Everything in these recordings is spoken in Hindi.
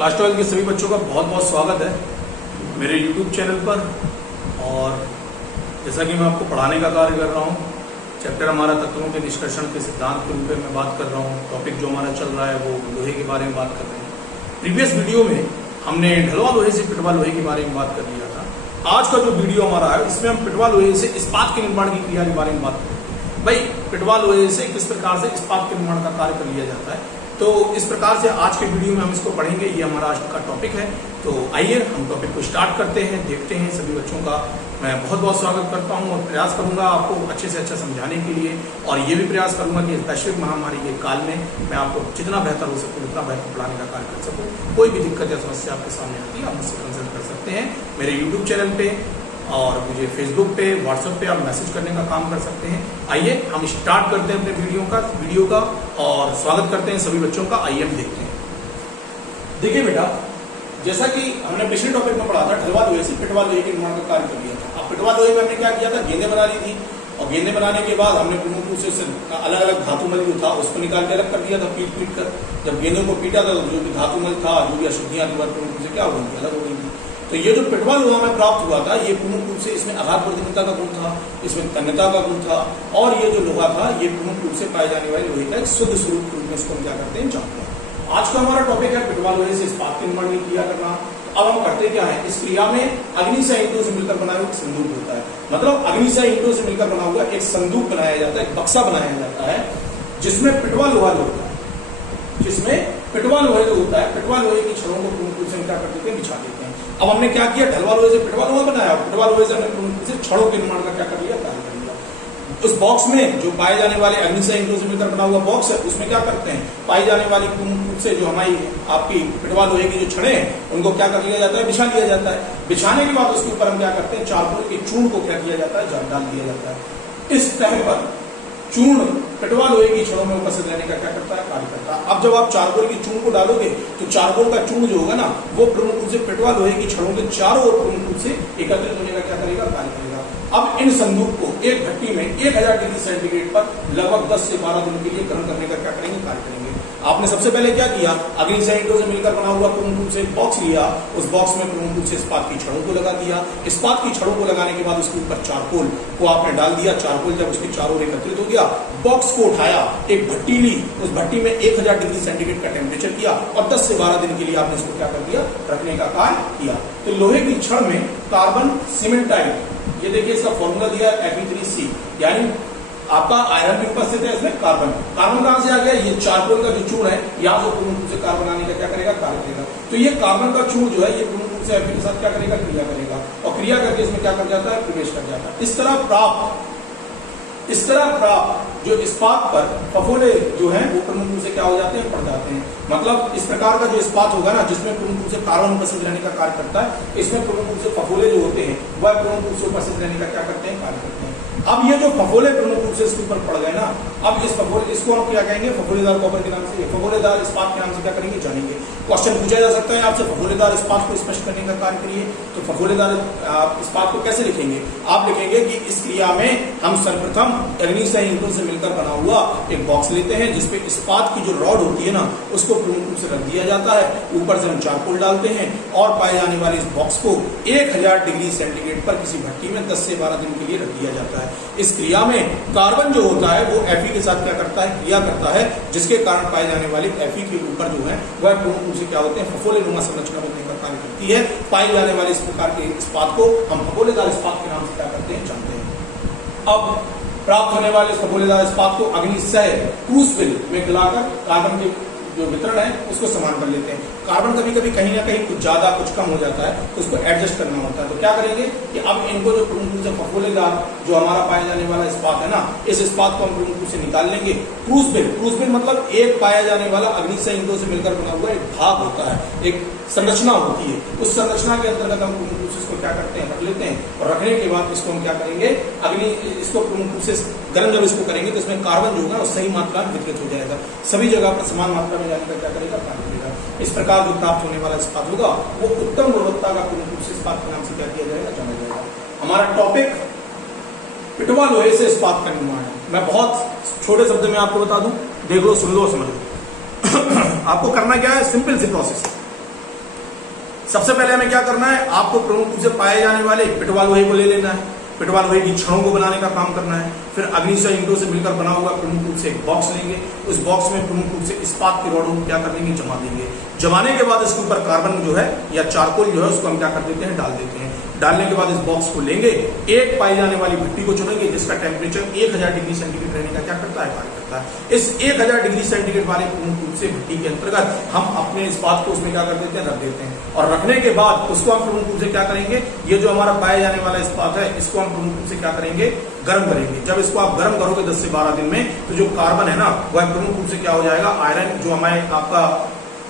क्लास 12 के सभी बच्चों का बहुत बहुत स्वागत है मेरे YouTube चैनल पर। और जैसा कि मैं आपको पढ़ाने का कार्य कर रहा हूँ, चैप्टर हमारा तत्वों के निष्कर्षण के सिद्धांत के रूप में मैं बात कर रहा हूँ। टॉपिक जो हमारा चल रहा है वो लोहे के बारे में बात कर रहे हैं। प्रीवियस वीडियो में हमने ढलवा लोहे से पिटवा लोहे के बारे में बात कर लिया था। आज का जो वीडियो हमारा है इसमें हम पिटवा लोहे से इस्पात के निर्माण की क्रिया के बारे में बात करेंगे। भाई पिटवा लोहे से किस प्रकार से इस्पात के निर्माण का कार्य कर लिया जाता है, तो इस प्रकार से आज के वीडियो में हम इसको पढ़ेंगे। ये हमारा आज का टॉपिक है। तो आइए हम टॉपिक को स्टार्ट करते हैं, देखते हैं। सभी बच्चों का मैं बहुत बहुत स्वागत करता हूं और प्रयास करूंगा आपको अच्छे से अच्छा समझाने के लिए। और ये भी प्रयास करूंगा कि इस वैश्विक महामारी के काल में मैं आपको जितना बेहतर हो सकूं उतना बेहतर पढ़ाने का कार्य कर सकूं। कोई भी दिक्कत या समस्या आपके सामने आती है आप मुझसे कंसल्ट कर सकते हैं मेरे यूट्यूब चैनल पे, और मुझे फेसबुक पे, व्हाट्सएप पे आप मैसेज करने का काम कर सकते हैं। आइए हम स्टार्ट करते हैं अपने वीडियो का और स्वागत करते हैं सभी बच्चों का। आइए हम देखते हैं। देखिए बेटा, जैसा कि हमने पिछले टॉपिक में पढ़ा था, ढलवा लोहे से पिटवा लोहे के निर्माण का कार्य कर लिया था। अब पिटवा लोहे में हमने क्या किया था, गेंदें बना ली थी, और गेंदें बनाने के बाद हमने प्रमुख रूप से अलग अलग धातुमल जो था उसको निकाल के अलग कर दिया था, पीट कर। जब गेंदों को पीटा था तो जो भी धातुमल था, जो भी अशुद्धियां थी प्रमुख रूप से क्या हो गई, अलग हो गई थी। तो ये जो पिटवा लोहा में प्राप्त हुआ था, ये प्रमुख रूप से इसमें आघात प्रतिरोधकता का गुण था, इसमें तन्यता का गुण था, और ये जो लोहा था ये प्रमुख रूप से पाए जाने वाले लोहे का एक शुद्ध स्वरूप रूप में इसको हम क्या करते हैं, जानते हैं। आज का हमारा टॉपिक है पिटवा लोहे से इस्पात के निर्माण की क्रिया करना। अब हम करते क्या है, इस क्रिया में अग्निशय ईंटों से मिलकर बना हुआ एक संदूक होता है। मतलब अग्निशय ईंटों से मिलकर बना हुआ एक संदूक बनाया जाता है, एक बक्सा बनाया जाता है, जिसमें पिटवा लोहा जो होता है, जिसमें पिटवा लोहे जो होता है, पिटवा लोहे की छड़ों को प्रमुख रूप से क्या कर देते हैं, बिछा देते हैं। अब हमने क्या किया, ढलवा लोहे से पिटवा लोहा बनाया, पिटवा लोहे से हमने प्रमुख रूप से छड़ों के निर्माण का क्या कर लिया, कार्य कर लिया। उस बॉक्स में जो पाए जाने वाले अग्निशय ईंटों से मिलकर बना हुआ बॉक्स है, उसमें क्या करते हैं, पाई जाने वाली प्रमुख रूप से जो हमारी आपकी पिटवा लोहे की जो छड़े हैं उनको क्या कर लिया जाता है, बिछा लिया जाता है। बिछाने के बाद उसके ऊपर हम क्या करते हैं, चारकोल के चूर्ण को क्या किया जाता है, डाल दिया जाता है। इस तरह पर चूर्ण पिटवा लोहे की छड़ों में उपस्थित रहने का क्या करता है, कार्य करता है। अब जब आप चारकोल की चूर्ण को डालोगे तो चारकोल का चूर्ण जो होगा ना, वो प्रमुख रूप से पिटवा लोहे की छड़ों के चारों ओर प्रमुख रूप से एकत्रित होने का क्या करेगा, कार्य करेगा। अब इन संदूक को एक भट्टी में 1000 डिग्री सेंटीग्रेड पर लगभग 10 से 12 दिन के लिए गर्म करने का क्या करेंगे, कार्य करेंगे। आपने सबसे पहले क्या किया, अग्निशय ईंटों से मिलकर बना हुआ प्रमुख रूप से बॉक्स लिया, उस बॉक्स में प्रमुख रूप से इस्पात की छड़ों को लगा दिया। इस्पात की छड़ों को लगाने के बाद उसके ऊपर चारकोल को आपने डाल दिया। चारकोल जब उसके चारों ओर एकत्रित हो गया, बॉक्स को उठाया, एक भट्टी ली, उस भट्टी में 1000 डिग्री सेंटीग्रेड का टेम्परेचर किया और 10 से 12 दिन के लिए आपने इसको क्या कर दिया, रखने का कार्य किया। तो लोहे की छड़ में कार्बन सीमेंटाइड, ये देखिए इसका फॉर्मूला दिया Fe3C, यानी आपका आयरन भी उपस्थित है इसमें, कार्बन कहां से आ गया, ये चारकोल का जो चूर्ण है, यहाँ से प्रमुख रूप से कार्बन आने का क्या करेगा, कार्य करेगा। तो ये कार्बन का चूर्ण जो है ये प्रमुख रूप से Fe के साथ क्या करेगा, क्रिया करेगा, और क्रिया करके इसमें क्या कर जाता है, प्रवेश कर जाता है। इस तरह प्राप्त जो इस्पात पर फफोले जो है वो प्रमुख रूप से क्या हो जाते हैं, पड़ जाते हैं। मतलब इस प्रकार का जो इस्पात होगा ना, जिसमें प्रमुख रूप से कार्बन उपस्थित रहने का कार्य करता है, इसमें प्रमुख रूप से फफोले जो होते हैं वह प्रमुख रूप से उपस्थित रहने का क्या करते हैं, कार्य करते हैं। अब ये जो फफोले प्रमुख रूप से इसके ऊपर पड़ गए ना, अब इस फफोले इसको हम क्या कहेंगे, फफोलेदार कॉपर के नाम से, फफोलेदार इस्पात के नाम से क्या करेंगे, जानेंगे। क्वेश्चन पूछा जा सकता है आपसे, फफोलेदार इस्पात को स्पष्ट करने का कार्य करिए। तो फफोलेदार इस्पात को कैसे लिखेंगे, आप लिखेंगे कि इस क्रिया में हम सर्वप्रथम अग्निशय ईंटों से मिलकर बना हुआ एक बॉक्स लेते हैं, जिसपे इस्पात की जो रॉड होती है ना, उसको प्रमुख रूप से रख दिया जाता है। ऊपर से हम चारकोल डालते हैं और पाए जाने वाले इस बॉक्स को 1000 डिग्री सेंटीग्रेड पर किसी भट्टी में 10 से 12 दिन के लिए रख दिया जाता है। इस क्रिया में कार्बन जो होता है वो Fe के साथ क्या करता है, क्रिया करता है, जिसके कारण पाए जाने वाले Fe के ऊपर जो है वह प्रमुख रूप से क्या होते हैं, फफोले नुमा संरचना बनने का कार्य करती है। पाए जाने वाले इस प्रकार के इस्पात को हम फफोलेदार इस्पात के नाम से क्या करते हैं, जानते हैं। अब प्राप्त होने वाले फफोलेदार इस्पात को अग्निशय क्रूसिबल में गलाकर कार्बन के जो वितरण है उसको समान कर लेते हैं। कार्बन कभी कभी कहीं ना कहीं कुछ ज्यादा कुछ कम हो जाता है, तो उसको एडजस्ट करना होता है। तो क्या करेंगे कि अब इनको जो प्रमुख रूप से फफोलेदार जो हमारा पाया जाने वाला इस्पात है ना, इस इस्पात को हम प्रमुख रूप से निकाल लेंगे। क्रूसिबल मतलब एक पाया जाने वाला अग्निशय ईंटों से मिलकर बना हुआ एक भाग होता है, एक संरचना होती है। उस संरचना के अंतर्गत हम प्रमुख रूप से इसको क्या करते हैं, रख लेते हैं, और रखने के बाद इसको हम क्या करेंगे, इसको प्रमुख रूप से गर्म जब इसको करेंगे तो इसमें कार्बन जो होगा वो सही मात्रा में वितरित हो जाएगा, सभी जगह पर समान मात्रा में जाने का क्या करेगा, कार्य करेगा। इस प्रकार जो प्राप्त होने वाला इस्पात होगा वो उत्तम गुणवत्ता का प्रमुख रूप से इस्पात के नाम से क्या किया जाएगा, जाना जाएगा। हमारा टॉपिक पिटवा लोहे से इस्पात का निर्माण है। मैं बहुत छोटे शब्द में आपको बता दूं, देख लो, सुन लो, समझ लो। आपको करना क्या है, सिंपल सी प्रोसेस। सबसे पहले हमें क्या करना है, आपको प्रमुख रूप से पाए जाने वाले पिटवा लोहे को ले लेना है, पिटवा लोहे की छड़ों को बनाने का काम करना है। फिर अग्निशय ईंटों से मिलकर बना हुआ प्रमुख रूप से एक बॉक्स लेंगे, उस बॉक्स में प्रमुख रूप से इस्पात की रॉडों को क्या कर देंगे, जमा देंगे। जमाने के बाद इसके ऊपर कार्बन जो है या चारकोल जो है उसको हम क्या कर देते हैं, डाल देते हैं। डालने के बाद इस बॉक्स को लेंगे, एक पाई जाने वाली भट्टी को चुनेंगे जिसका टेम्परेचर 1000 डिग्री सेंटीग्रेड रहने का क्या करता है, कार्य करता है। इस 1000 डिग्री सेंटीग्रेड वाले प्रमुख रूप से भट्टी के अंतर्गत हम अपने इस्पात को उसमें क्या कर देते हैं, रख देते हैं। और रखने के बाद उसको हम प्रमुख रूप से क्या करेंगे, ये जो हमारा पाए जाने वाला इस्पात है इसको हम प्रमुख रूप से क्या करेंगे, गर्म करेंगे। जब इसको आप गर्म करोगे 10 से 12 दिन में, तो जो कार्बन है ना वह प्रमुख रूप से क्या हो जाएगा, आयरन जो हमारे आपका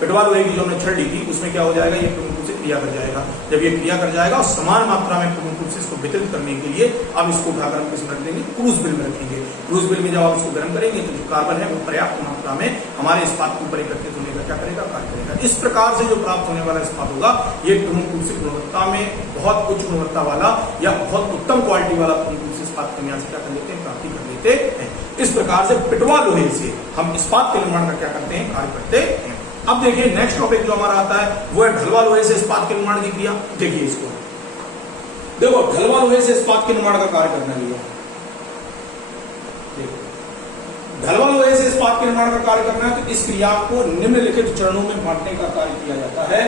पिटवा लोहे की जो हमने छड़ ली थी उसमें क्या हो जाएगा, ये प्रमुख रूप से क्रिया कर जाएगा। जब ये क्रिया कर जाएगा और समान मात्रा में प्रमुख रूप से इसको वितरित करने के लिए अब इसको उठाकर हम किसमें रख देंगे, क्रूज बिल में रखेंगे। क्रूज बिल में जब आप इसको गर्म करेंगे तो जो कार्बन है वो पर्याप्त मात्रा में हमारे इस्पात के ऊपर एकत्रित होने का क्या करेगा, कार्य करेगा। इस प्रकार से जो प्राप्त होने वाला इस्पात होगा ये प्रमुख रूप से गुणवत्ता में बहुत उच्च गुणवत्ता वाला या बहुत उत्तम क्वालिटी वाला प्रमुख रूप से इस्पात के यहाँ से क्या कर लेते हैं, प्राप्ति कर लेते हैं। इस प्रकार से पिटवा लोहे से हम इस्पात के निर्माण का क्या करते हैं, कार्य करते हैं। अब देखिए नेक्स्ट टॉपिक जो हमारा आता है वो है ढलवा लोहे से इस्पात के निर्माण की क्रिया। देखिए इसको, देखो ढलवा लोहे से इस्पात के निर्माण का कार्य करना लिया, ढलवा लोहे से इस्पात के निर्माण का कार्य करना है। तो इस क्रिया को निम्नलिखित चरणों में बांटने का कार्य किया जाता है।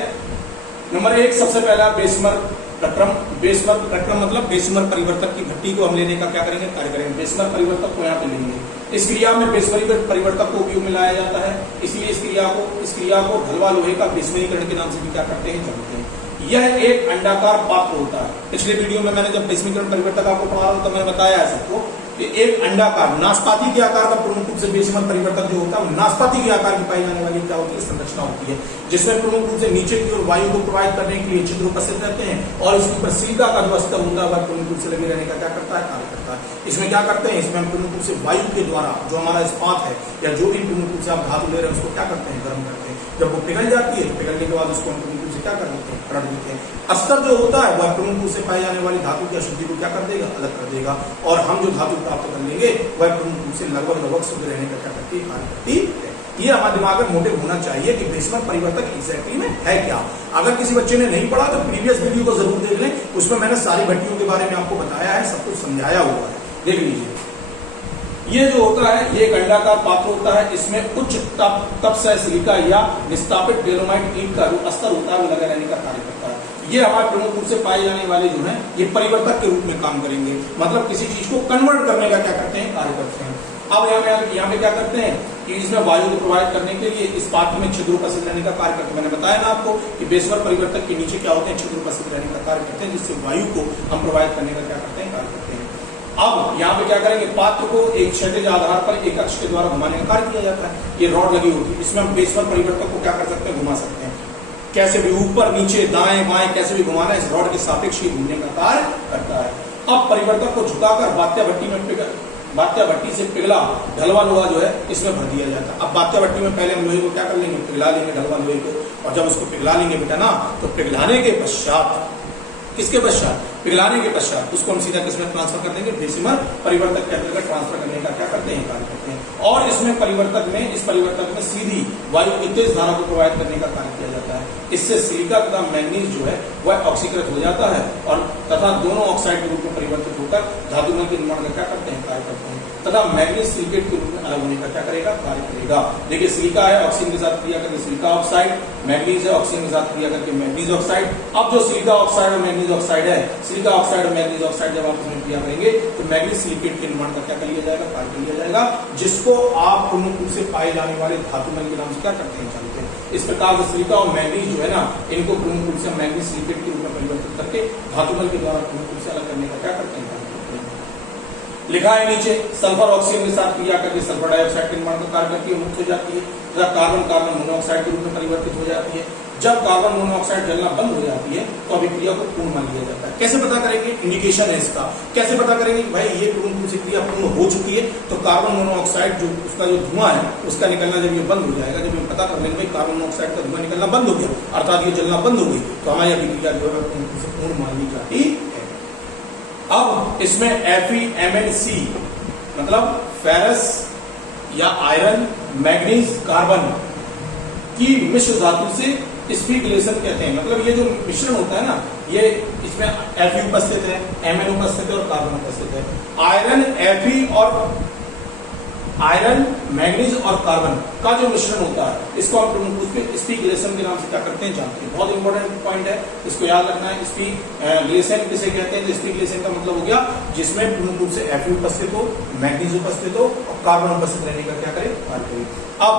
नंबर 1 सबसे पहला बेसमर प्रक्रम। बेसमर प्रक्रम मतलब बेसमर परिवर्तक की भट्टी को हम लेने का क्या करेंगे, कार्य करेंगे। बेसमर परिवर्तक को यहाँ पे लेंगे। इस क्रिया में बेसमरी परिवर्तक को उपयोग में लाया जाता है, इसलिए इस क्रिया को ढलवा लोहे का बेसमरीकरण के नाम से भी क्या करते हैं, जानते हैं। यह एक अंडाकार पात्र होता है। पिछले वीडियो में मैंने जब बेसमरीकरण परिवर्तक आपको पढ़ा रहा था तो मैंने बताया है सबको कि एक अंडाकार नाशपाती के आकार का प्रमुख रूप से बेसमर परिवर्तक जो होता है वो नाशपाती के आकार की पाई जाने वाली क्या होती है, संरचना होती है, जिसमें प्रमुख रूप से नीचे की ओर वायु को प्रोवाइड करने के लिए छिद्र उपस्थित रहते हैं और इसके ऊपर सिलिका का जो अस्तर होता है वह प्रमुख रूप से लगे रहने का क्या करता है, कार्य करता है। इसमें क्या करते हैं, इसमें हम प्रमुख रूप से वायु के द्वारा जो हमारा इस्पात है या जो भी प्रमुख रूप से आप धातु ले रहे हैं उसको क्या करते हैं, गर्म करते हैं। जब वो पिघल जाती है तो पिघलने के बाद उसको हम प्रमुख रूप से क्या कर देते हैं, रख देते हैं। अस्तर जो होता है वह प्रमुख रूप से पाई जाने वाली धातु की अशुद्धि को क्या कर देगा, अलग कर देगा और हम जो धातु प्राप्त कर लेंगे वह प्रमुख रूप से लगभग शुद्ध रहने का क्या करती है, कार्य करती है। ये हमारे दिमाग में मोटिव होना चाहिए कि बेसमर परिवर्तक एग्जैक्टली में है क्या। अगर किसी बच्चे ने नहीं पढ़ा तो प्रीवियस वीडियो को जरूर देख लें, उसमें मैंने सारी भट्टियों के बारे में आपको बताया है, सब कुछ समझाया हुआ है, देख लीजिए। ये जो होता है ये एक अंडाकार पात्र होता है, इसमें उच्च तपसह सिलिका या निस्तापित डेलोमाइट ईंट का जो अस्तर होता है वो लगा रहने का कार्य करता है। ये हमारे प्रमुख रूप से पाए जाने वाले जो है ये परिवर्तक के रूप में काम करेंगे, मतलब किसी चीज को कन्वर्ट करने का क्या करते हैं, कार्य करते हैं। अब यहाँ पे क्या करते हैं कि इसमें वायु को प्रोवाइड करने के लिए इस पात्र में छिद्र उपस्थित रहने का कार्य करते हैं। मैंने बताया ना आपको कि बेसमर परिवर्तक के नीचे क्या होते हैं, छिद्र उपस्थित रहने का कार्य करते हैं, जिससे वायु को हम प्रोवाइड करने का क्या करते हैं, कार्य करते हैं। अब यहाँ पे क्या करेंगे, पात्र को एक क्षैतिज आधार पर एक अक्ष के द्वारा घुमाने का कार्य किया जाता है। ये रॉड लगी होती है, इसमें हम बेसमर परिवर्तक को क्या कर सकते हैं, घुमा सकते हैं। कैसे भी ऊपर नीचे दाएं बाएं कैसे भी घुमाना, इस रॉड के सापेक्ष ही घूमने का कार्य करता है। अब परिवर्तक को झुकाकर बात्या भट्टी से पिघला ढलवा लोहा जो है इसमें भर दिया जाता है। अब बात्या भट्टी में पहले हम लोहे को क्या कर लेंगे, पिघला लेंगे ढलवा लोहे को, और जब उसको पिघला लेंगे बेटा ना, तो पिघलाने के पश्चात किसके पश्चात, पिघलाने के पश्चात उसको हम सीधा किसमें ट्रांसफर कर देंगे, बेसमर परिवर्तक के अंतर्गत ट्रांसफर करने का क्या करते हैं, कार्य करते हैं। और इसमें इस परिवर्तक में सीधी वायु की तेज धारा को प्रोवाइड करने का कार्य किया जाता है। इससे सिलिका तथा मैग्नीज जो है वह ऑक्सीकृत हो जाता है और तथा दोनों ऑक्साइड के रूप में परिवर्तित होकर धातुमय के निर्माण का क्या करते हैं, कार्य करते हैं तथा मैग्नीज सिलिकेट के रूप में अलग होने का क्या करेगा, कार्य करेगा। देखिए सिलिका है ऑक्सीजन के साथ क्रिया करके सिलिका ऑक्साइड, मैग्नीज है ऑक्सीजन के साथ क्रिया करके मैग्नीज ऑक्साइड। अब जो सिलिका ऑक्साइड और मैग्नीज ऑक्साइड है, सिलिका ऑक्साइड और मैग्नीज ऑक्साइड जब आप इसमें क्रिया करेंगे तो मैग्नीज सिलिकेट के निर्माण का क्या कर लिया जाएगा, कार्य कर लिया जाएगा, जिसको आप प्रमुख रूप से पाए जाने वाले धातुमय के नाम से क्या करते हैं, जानते हैं। इस प्रकार से सिलिका और मैग्नीज जो है ना, इनको प्रमुख रूप से मैग्नीज सिलिकेट के रूप में परिवर्तित करके धातुमय के द्वारा प्रमुख रूप से अलग करने का क्या करते हैं, लिखा है नीचे। सल्फर ऑक्सीजन के साथ क्रिया करके सल्फर डाइऑक्साइड के निर्माण का कार्य करती है, मुक्त हो जाती है तथा कार्बन मोनोऑक्साइड के रूप में परिवर्तित हो जाती है। जब कार्बन मोनोऑक्साइड जलना बंद हो जाती है तो अभिक्रिया को पूर्ण मान लिया जाता है। कैसे पता करेंगे, इंडिकेशन है इसका, कैसे पता करेंगे कि भाई ये पूर्ण रूप से क्रिया पूर्ण हो चुकी है, तो कार्बन मोनोऑक्साइड जो उसका जो धुआं है उसका निकलना जब ये बंद हो जाएगा, जब हम पता कर लेंगे भाई कार्बन मोनोऑक्साइड का धुआं निकलना बंद हो गया अर्थात ये जलना बंद हो गई, तो हमारी अभिक्रिया जो है पूर्ण मान ली जाती है। अब इसमें FeMnC मतलब फेरस या आयरन मैग्नीज कार्बन की मिश्र धातु से स्पीगलेशन कहते हैं। मतलब ये जो मिश्रण होता है ना, ये इसमें Fe उपस्थित है, MnO उपस्थित है और कार्बन उपस्थित है। आयरन, Fe और आयरन, मैग्नीज और कार्बन का जो मिश्रण होता है, इसको हम प्रमुख रूप से स्पीगलेशन के नाम से क्या करते हैं, जानते हैं। बहुत इंपॉर्टेंट पॉइंट है, इसको याद रखना है। स्पीगलेशन किसे कहते हैं? तो स्पीगलेशन का मतलब हो गया जिसमें प्रमुख रूप से Fe उपस्थित हो, मैग्नीज उपस्थित हो और कार्बन उपस्थित रहने का क्या करें, कार्य करें। अब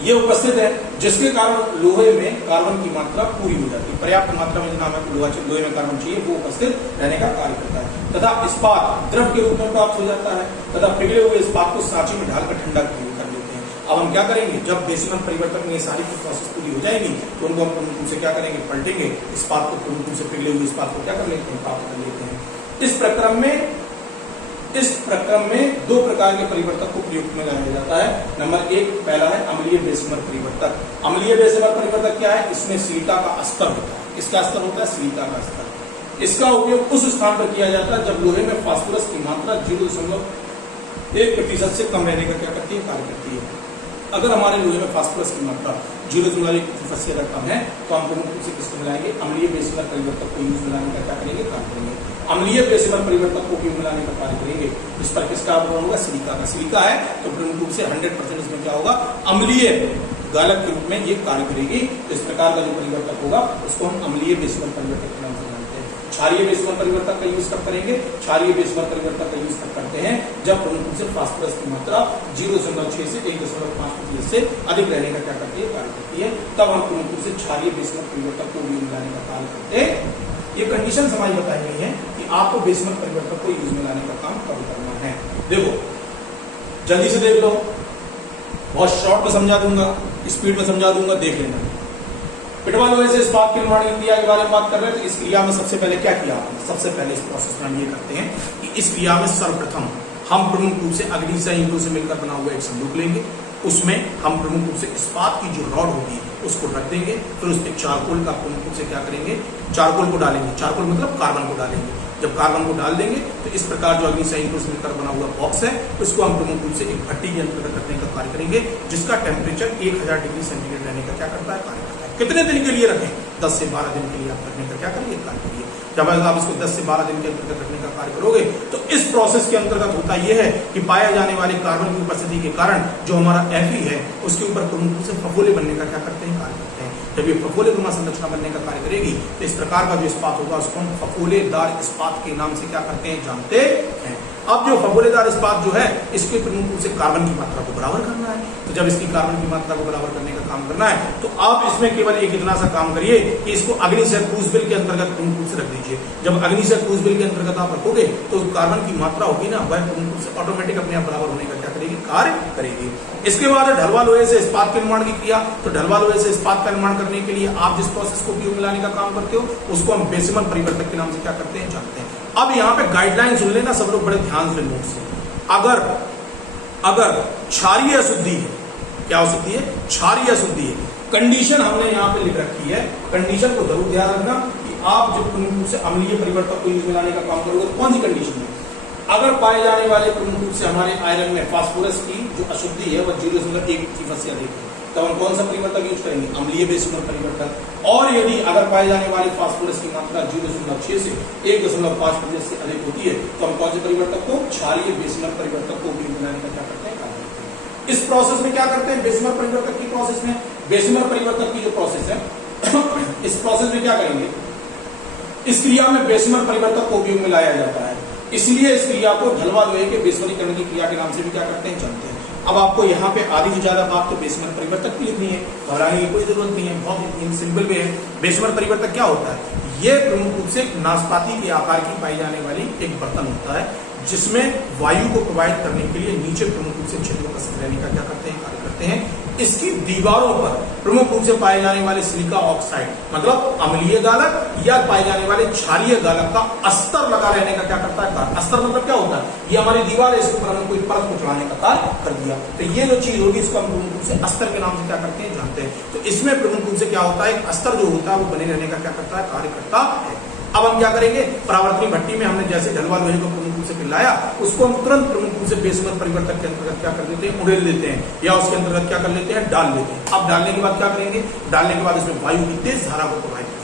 ये उपस्थित है, जिसके कारण लोहे में कार्बन की मात्रा पूरी हो जाती है। पर्याप्त मात्रा में जितना हमें लोहे में कार्बन चाहिए वो उपस्थित रहने का कार्य करता है। तथा इस्पात द्रव के रूप में प्राप्त हो जाता है तथा पिघले हुए इस्पात को सांचे में ढालकर ठंडा कर लेते हैं। अब हम क्या करेंगे, जब बेसिमल परिवर्तन में ये सारी प्रोसेस पूरी हो जाएगी तो उनको हम प्रमुख रूप से क्या करेंगे, पलटेंगे, इस्पात को प्रमुख रूप से पिघले हुए इस्पात को क्या कर लेते हैं, प्राप्त कर लेते हैं। इस प्रक्रम में दो प्रकार के परिवर्तक को प्रयुक्त में लाया जाता है। नंबर एक, पहला है अम्लीय बेसिमर परिवर्तक। अम्लीय बेसिमर परिवर्तक क्या है? इसमें सिलिका का स्तर होता है। इसका स्तर होता है सिलिका का स्तर। इसका उपयोग उस स्थान पर किया जाता है जब लोहे में फास्फोरस की मात्रा 0.1% से कम रहने का क्या करती है, कार्य करती है। अगर हमारे लोहे में फास्फोरस की मात्रा 0.1% से अगर कम है तो हम प्रमुख रूप से किसको मिलाएंगे, अम्लीय बेसिमर परिवर्तक को यूज मिलाने का क्या करेंगे, कार्य करेंगे। अम्लीय बेसिमर परिवर्तक को उपयोग मिलाने का कार्य करेंगे। इस पर किसका आरोपण होगा, सिलिका का। सिलिका है तो प्रमुख रूप से 100% इसमें क्या होगा, अम्लीय गालक के रूप में ये कार्य करेगी। इस प्रकार का जो परिवर्तक होगा उसको हम अम्लीय बेसिमर परिवर्तक के नाम से जानते हैं। क्षारीय बेसिमर परिवर्तक का यूज कब करेंगे, क्षारीय बेसिमर परिवर्तक का यूज तब करते हैं जब प्रमुख रूप से फास्फोरस की मात्रा 0.6 से 1.5% से अधिक रहने का क्या करती है, कार्य करती है। तब हम प्रमुख रूप से क्षारीय बेसिमर परिवर्तक को उपयोग मिलाने का कार्य करते हैं। ये कंडीशन हमारी बताई गई है कि आपको बेसिमल परिवर्तक को यूज में लाने का काम कब करना है। देखो जल्दी से देख लो, बहुत शॉर्ट में समझा दूंगा, स्पीड में समझा दूंगा, देख लेना। पिटवा लोहे से इस्पात के निर्माण की क्रिया के बारे में बात कर रहे हैं। तो इस क्रिया में सबसे पहले क्या किया आपने, सबसे पहले इस प्रोसेस में हम ये करते हैं कि इस क्रिया में सर्वप्रथम हम प्रमुख रूप से अग्नि संयुक्तों से मिलकर बना हुआ एक संदूक लेंगे। उसमें हम प्रमुख रूप से इस्पात की जो रॉड होगी उसको रख देंगे। फिर उस पर चारकोल का प्रमुख रूप से क्या करेंगे, चारकोल को डालेंगे। चारकोल मतलब कार्बन को डालेंगे। जब कार्बन को डाल देंगे तो इस प्रकार जो अग्नि संयुक्तों से मिलकर बना हुआ बॉक्स है उसको हम प्रमुख रूप से एक भट्टी के अंतर्गत रखने का कार्य करेंगे, जिसका टेम्परेचर 1000 डिग्री सेंटीग्रेड रहने का क्या करता है, कार्य करता है। कितने दिन के लिए रखें, 10 से 12 दिन के लिए आप रखने का क्या करिए, कार्य करिए। जब आप इसको 10 से 12 दिन के अंतर्गत रखने का कार्य करोगे तो इस प्रोसेस के अंतर्गत होता यह है कि पाया जाने वाले कार्बन की उपस्थिति के कारण जो हमारा Fe है उसके ऊपर प्रमुख रूप से फफोले बनने का क्या करते हैं, कार्य करते हैं। जब ये फफोलेनुमा संरचना बनने का कार्य करेगी तो इस प्रकार का जो इस्पात होगा उसको हम फफोलेदार इस्पात के नाम से क्या करते हैं, जानते हैं। अब जो फफोलेदार इस्पात जो है इसके प्रमुख रूप से कार्बन की मात्रा को बराबर करना है। तो जब इसकी कार्बन की मात्रा को बराबर करने का काम करना है तो आप इसमें केवल एक इतना सा काम करिए कि इसको अग्निशय क्रूसिबल के अंतर्गत प्रमुख रूप से रख दीजिए। जब अग्निशय क्रूसिबल के अंतर्गत आप रखोगे तो कार्बन की मात्रा होगी ना, वह प्रमुख रूप से ऑटोमेटिक अपने आप बराबर होने का क्या करेगी, कार्य करेगी। इसके बाद ढलवा लोहे से इस्पात के निर्माण की क्रिया। तो ढलवा लोहे से इस्पात का निर्माण करने के लिए आप जिस प्रोसेस को उपयोग में लाने का काम करते हो उसको हम बेसिमल परिवर्तक के नाम से क्या करते हैं, जानते हैं। अब यहाँ पे गाइडलाइन सुन लेना सब लोग बड़े ध्यान से, नोट से। अगर क्षारीय अशुद्धि है, क्या अशुद्धि है, क्षारीय अशुद्धि है, कंडीशन हमने यहाँ पे लिख रखी है। कंडीशन को जरूर ध्यान रखना कि आप जब प्रमुख रूप से अम्लीय परिवर्तक को यूज में लाने का काम करोगे तो कौन सी कंडीशन में, अगर पाए जाने वाले प्रमुख रूप से हमारे आयरन में फास्फोरस की जो अशुद्धि है वह 0.1% से अधिक है तो हम कौन सा परिवर्तक यूज करेंगे, अम्लीय बेसिमल परिवर्तक। और यदि अगर पाए जाने वाली फास्फोरस की मात्रा 0.6 से 1.5% से अधिक होती है तो हम कौन से परिवर्तक को, क्षारीय बेसिमल परिवर्तक को उपयोग में लाने का क्या करते हैं, कार्य करते हैं। इस प्रोसेस में क्या करते हैं, बेसिमल परिवर्तक की प्रोसेस में, बेसिमल परिवर्तक की जो प्रोसेस है इस प्रोसेस में क्या करेंगे, इस क्रिया में बेसिमल परिवर्तक को उपयोग में लाया जाता है। इसलिए इस क्रिया को ढलवा लोहे के बेसमलीकरण की क्रिया के नाम से भी क्या करते हैं, जानते हैं। अब आपको यहाँ पे आधी से ज्यादा बात तो बेसिमल परिवर्तक की लिखनी है, घबराने की कोई जरूरत नहीं है, बहुत सिंपल वे है। बेसिमल परिवर्तक क्या होता है, ये प्रमुख रूप से नाशपाती के आकार की पाई जाने वाली एक बर्तन होता है जिसमें वायु को प्रोवाइड करने के लिए नीचे प्रमुख रूप से छिद्र उपस्थित रहने का क्या करते हैं, कार्य करते हैं। इसकी दीवारों पर प्रमुख रूप से पाए जाने वाले सिलिका ऑक्साइड मतलब अम्लीय गालक या पाए जाने वाले क्षारीय गालक का अस्तर लगा रहने का क्या करता है, कार्य। अस्तर मतलब क्या होता है, ये हमारी दीवार है, इसके ऊपर हमने कोई परत को चढ़ाने का कार्य कर दिया तो ये जो चीज होगी इसको हम प्रमुख रूप से अस्तर के नाम से क्या करते हैं, जानते हैं। तो इसमें प्रमुख रूप से क्या होता है, अस्तर जो होता है वो बने रहने का क्या करता है, कार्य करता है। अब हम क्या करेंगे, परावर्तनी भट्टी में हमने जैसे ढलवा लोहे को प्रमुख रूप से पिघलाया, उसको हम तुरंत प्रमुख रूप से बेसमर परिवर्तक के अंतर्गत क्या कर देते हैं, उड़ेल देते हैं, या उसके अंतर्गत क्या कर लेते हैं, डाल लेते हैं। अब डालने के बाद क्या करेंगे, डालने के बाद इसमें वायु की तेज धारा को प्रवाहित,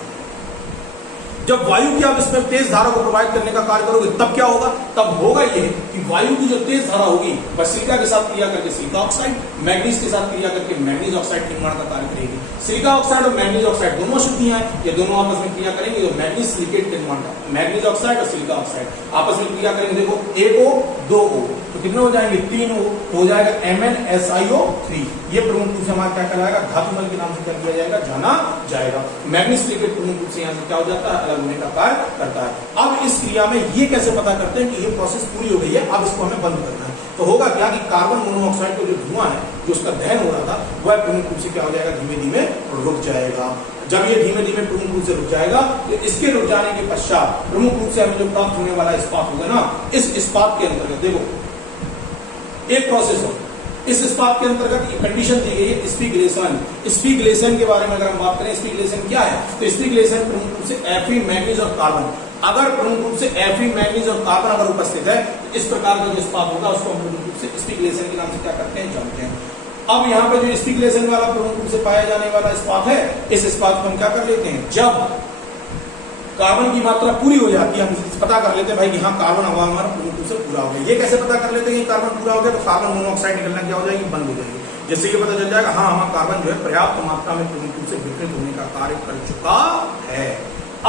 जब वायु की आप इसमें तेज धारा को प्रवाहित करने का कार्य करोगे तब क्या होगा, तब होगा ये कि वायु की जो तेज धारा होगी वह सिलिका के साथ क्रिया करके सिलिका ऑक्साइड, मैग्नीज के साथ क्रिया करके मैग्नीज ऑक्साइड निर्माण का कार्य करेगी। सिलिका ऑक्साइड और मैग्नीज ऑक्साइड दोनों अशुद्धियां हैं, ये दोनों आपस में क्रिया करेंगे तो मैग्नीज सिलिकेट के निर्माण का, मैग्नीज ऑक्साइड और सिलिका ऑक्साइड आपस में क्रिया करेंगे। देखो 1O 2O तो कितने हो जाएंगे, 3O हो जाएगा MnSiO3। ये प्रमुख रूप से हमारा क्या कहलाएगा, धातुमल के नाम से क्या किया जाएगा, जाना जाएगा। मैग्नीज सिलिकेट प्रमुख रूप से यहाँ से क्या हो जाता है, होने का कार्य करता है। अब इस क्रिया में ये कैसे पता करते हैं कि ये प्रोसेस पूरी हो गई है, अब इसको हमें बंद करना है। तो होगा क्या कि कार्बन मोनोऑक्साइड का जो धुआं है, जो उसका दहन हो रहा था, वह प्रमुख रूप से क्या हो जाएगा, धीमे धीमे रुक जाएगा। जब ये धीमे धीमे प्रमुख रूप से रुक जाएगा तो इसके रुक जाने के पश्चात प्रमुख रूप से हमें जो प्राप्त होने वाला इस्पात होगा ना, इस इस्पात के अंतर्गत देखो एक प्रोसेस हो, इस इस्पात के अंतर्गत एक कंडीशन दी गई है स्पिगलेशन। स्पिगलेशन के बारे में अगर हम बात करें, स्पिगलेशन क्या है, तो स्पिगलेशन प्रमुख रूप से Fe, मैग्नीज और कार्बन, अगर प्रमुख रूप से Fe, मैग्नीज और कार्बन अगर उपस्थित है तो इस प्रकार का जो इस्पात होगा उसको हम प्रमुख रूप से स्पिगलेशन के नाम से क्या करते हैं, जानते हैं। अब यहाँ पे जो स्पिगलेशन वाला प्रमुख रूप से पाया जाने वाला इस्पात है, इस इस्पात को हम क्या कर लेते हैं, जब कार्बन की मात्रा पूरी हो जाती है, हम पता कर लेते हैं भाई कि हाँ कार्बन हवा हमारा प्रमुख रूप से पूरा हो गया। ये कैसे पता कर लेते हैं कि कार्बन पूरा हो गया, तो कार्बन मोनोऑक्साइड निकलना क्या हो जाएगी, बंद हो जाएगी। जिससे ये पता चल जाएगा हाँ हमारा कार्बन जो है पर्याप्त मात्रा में प्रमुख रूप से विकृत होने का कार्य कर चुका है।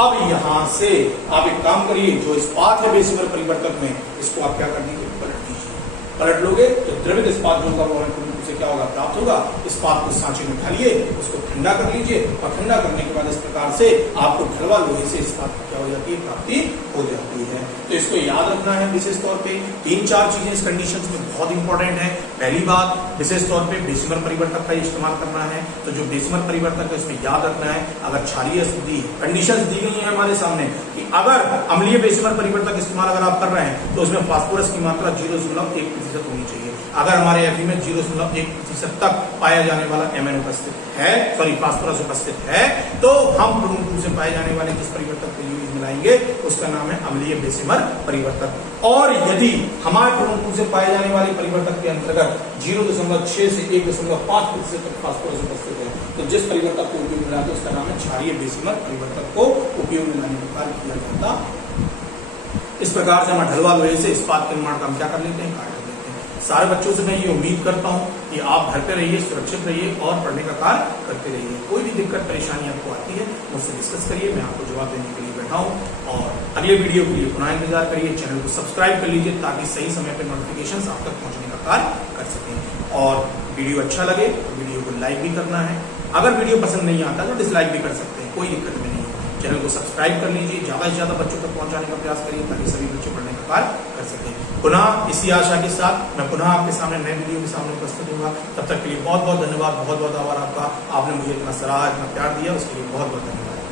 अब यहां से आप एक काम करिए, जो इस्पात है बेसमर परिवर्तक में, इसको आप क्या कर दीजिए, पलट दीजिए। पलट लोगे तो द्रवित इस्पात जो होगा वो हमें प्रमुख रूप से क्या होगा, प्राप्त होगा। इस्पात को सांचे में ढालिए, उसको ठंडा कर लीजिए, और ठंडा करने के बाद इस प्रकार से आपको ढलवा लोहे से इस्पात क्या हो जाती है, प्राप्ति हो जाती है। तो इसको याद रखना है विशेष तौर पे 3-4 चीजें इस कंडीशन में बहुत इंपॉर्टेंट है। पहली बात, विशेष तौर पे बेसमर परिवर्तक का इस्तेमाल करना है, तो जो बेसमर परिवर्तक है उसमें याद रखना है, अगर क्षारीय अशुद्धि कंडीशंस दी गई है हमारे सामने कि अगर अम्लीय बेसमर परिवर्तक इस्तेमाल अगर आप कर रहे हैं तो उसमें फास्फोरस की मात्रा 0.1% होनी चाहिए। अगर हमारे Fe में 0.1% तक पाया जाने वाला Mn उपस्थित है, सॉरी फास्फोरस उपस्थित है, तो हम प्रमुख रूप से पाए जाने वाले जिस परिवर्तक को यूज मिलाएंगे उसका नाम है अम्लीय बेसमर परिवर्तक। और यदि हमारे प्रमुख रूप से पाए जाने वाले परिवर्तक के अंतर्गत 0.6 से 1.5% तक फास्फोरस उपस्थित है, तो जिस परिवर्तक को उपयोग मिलाते उसका नाम है क्षारीय बेसमर परिवर्तक को उपयोग मिलाने का कार्य किया जाता। इस प्रकार से हम ढलवा लोहे से इस्पात के निर्माण का हम क्या कर लेते हैं, कार्य कर लेते हैं। सारे बच्चों से मैं ये उम्मीद करता हूँ कि आप घर पे रहिए, सुरक्षित रहिए और पढ़ने का कार्य करते रहिए। कोई भी दिक्कत परेशानी आपको आती है मुझसे डिस्कस करिए, मैं आपको जवाब देने के लिए बैठा हूँ। और अगले वीडियो के लिए पुनः इंतजार करिए, चैनल को सब्सक्राइब कर लीजिए ताकि सही समय पर नोटिफिकेशन आप तक पहुंचने का कार्य कर सकें। और वीडियो अच्छा लगे तो वीडियो को लाइक भी करना है, अगर वीडियो पसंद नहीं आता तो डिसलाइक भी कर सकते हैं, कोई दिक्कत नहीं है। चैनल को सब्सक्राइब कर लीजिए, ज्यादा से ज्यादा बच्चों तक पहुंचाने का प्रयास करिए ताकि सभी बच्चे पढ़ने का कार्य कर सकें। पुनः इसी आशा के साथ मैं पुनः आपके सामने नए वीडियो के सामने उपस्थित होगा। तब तक के लिए बहुत बहुत धन्यवाद, बहुत बहुत आभार आपका। आपने मुझे इतना सराहा, इतना प्यार दिया, उसके लिए बहुत बहुत धन्यवाद।